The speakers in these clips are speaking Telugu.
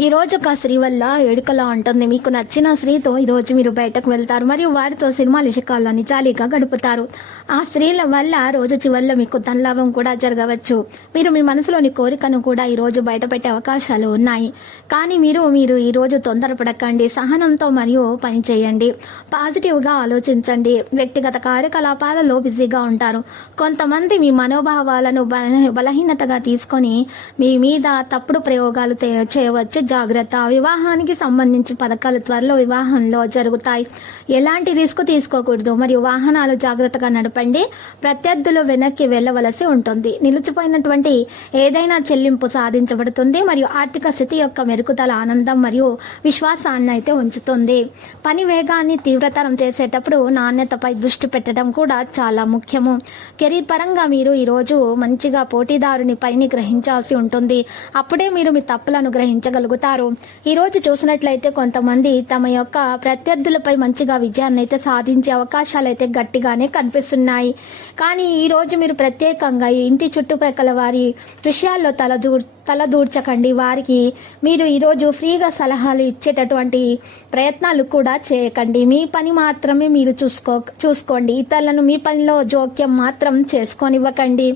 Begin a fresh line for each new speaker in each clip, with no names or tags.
ఈ రోజు ఒక స్త్రీ వల్ల ఏడుకలా ఉంటుంది మీకు నచ్చిన స్త్రీతో ఈరోజు మీరు బయటకు వెళ్తారు. మరియు వారితో సినిమాలు ఇషకాలని జాలీగా గడుపుతారు. ఆ స్త్రీల వల్ల రోజు చివరిలో మీకు ధనలాభం కూడా జరగవచ్చు. మీరు మీ మనసులోని కోరికను కూడా ఈరోజు బయట పెట్టే అవకాశాలు ఉన్నాయి. కానీ మీరు మీరు ఈ రోజు తొందరపడకండి. సహనంతో మరియు పని చేయండి. పాజిటివ్గా ఆలోచించండి. వ్యక్తిగత కార్యకలాపాలలో బిజీగా ఉంటారు. కొంతమంది మీ మనోభావాలను బల- బలహీనతగా తీసుకొని మీ మీద తప్పుడు ప్రయోగాలు చేయవచ్చు. జాగ్రత్త. వివాహానికి సంబంధించి పథకాలు త్వరలో వివాహంలో జరుగుతాయి. ఎలాంటి రిస్క్ తీసుకోకూడదు. మరియు వాహనాలు జాగ్రత్తగా నడపండి. ప్రత్యర్థులు వెనక్కి వెళ్ళవలసి ఉంటుంది. నిలిచిపోయినటువంటి ఏదైనా చెల్లింపు సాధించబడుతుంది. మరియు ఆర్థిక స్థితి యొక్క మెరుగుదల ఆనందం మరియు విశ్వాసాన్ని అయితే ఉంచుతుంది. పని వేగాన్ని తీవ్రతరం చేసేటప్పుడు నాణ్యతపై దృష్టి పెట్టడం కూడా చాలా ముఖ్యము. కెరీర్ పరంగా మీరు ఈరోజు మంచిగా పోటీదారుని పైని గ్రహించాల్సి ఉంటుంది. అప్పుడే మీరు మీ తప్పులను గ్రహించగలుగుతారు. ఈ రోజు చూసినట్లయితే కొంతమంది తమ యొక్క ప్రత్యర్థులపై మంచిగా విజయాన్ని అయితే సాధించే అవకాశాలు అయితే గట్టిగానే కనిపిస్తున్నాయి. కానీ ఈ రోజు మీరు ప్రత్యేకంగా ఈ ఇంటి చుట్టుప్రక్కల వారి విషయాల్లో తలదూర్ తలదూర్చకండి వారికి మీరు ఈరోజు ఫ్రీగా సలహాలు ఇచ్చేటటువంటి ప్రయత్నాలు కూడా చేయకండి. మీ పని మాత్రమే మీరు చూసుకో చూసుకోండి. ఇతరులను మీ పనిలో జోక్యం మాత్రం చేసుకొనివ్వకండి.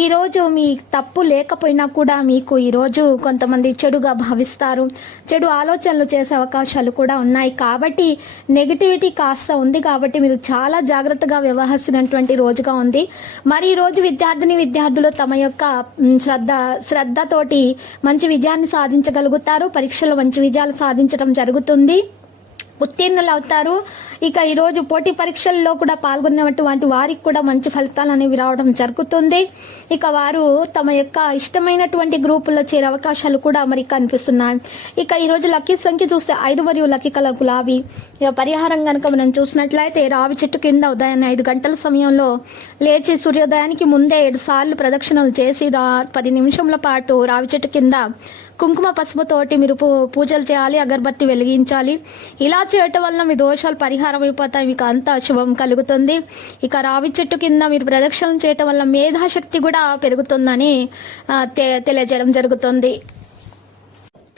ఈ రోజు మీ తప్పు లేకపోయినా కూడా మీకు ఈరోజు కొంతమంది చెడుగా భావిస్తారు. చెడు ఆలోచనలు చేసే అవకాశాలు కూడా ఉన్నాయి. కాబట్టి నెగిటివిటీ కాస్త ఉంది కాబట్టి మీరు చాలా జాగ్రత్తగా వ్యవహరిస్తున్నటువంటి రోజుగా ఉంది. మరి ఈ రోజు విద్యార్థిని విద్యార్థులు తమ యొక్క శ్రద్ధ శ్రద్ధతోటి మంచి విజయాన్ని సాధించగలుగుతారు. పరీక్షలో మంచి విజయాలు సాధించడం జరుగుతుంది. ఉత్తీర్ణులు అవుతారు. ఇక ఈరోజు పోటీ పరీక్షల్లో కూడా పాల్గొన్నటువంటి వారికి కూడా మంచి ఫలితాలు అనేవి రావడం జరుగుతుంది. ఇక వారు తమ యొక్క ఇష్టమైనటువంటి గ్రూపుల్లో చేరే అవకాశాలు కూడా మరి కనిపిస్తున్నాయి. ఇక ఈరోజు లక్కీ సంఖ్య చూస్తే ఐదు మరియు లక్కీ కలర్ గులాబీ. ఇక పరిహారం కనుక మనం చూసినట్లయితే రావి చెట్టు కింద ఉదయాన్నే ఐదు గంటల సమయంలో లేచి సూర్యోదయానికి ముందే ఏడు సార్లు ప్రదక్షిణలు చేసి రా పది నిమిషముల పాటు రావి చెట్టు కింద కుంకుమ పసుపుతోటి మీరు పూ- పూజలు చేయాలి అగరబత్తి వెలిగించాలి. ఇలా చేయటం వల్ల మీ దోషాలు పరిహారం అయిపోతాయి. మీకు అంతా శుభం కలుగుతుంది. ఇక రావి చెట్టు కింద మీరు ప్రదక్షిణలు చేయటం వల్ల మేధాశక్తి కూడా పెరుగుతుందని తె- తెలియజేయడం జరుగుతుంది.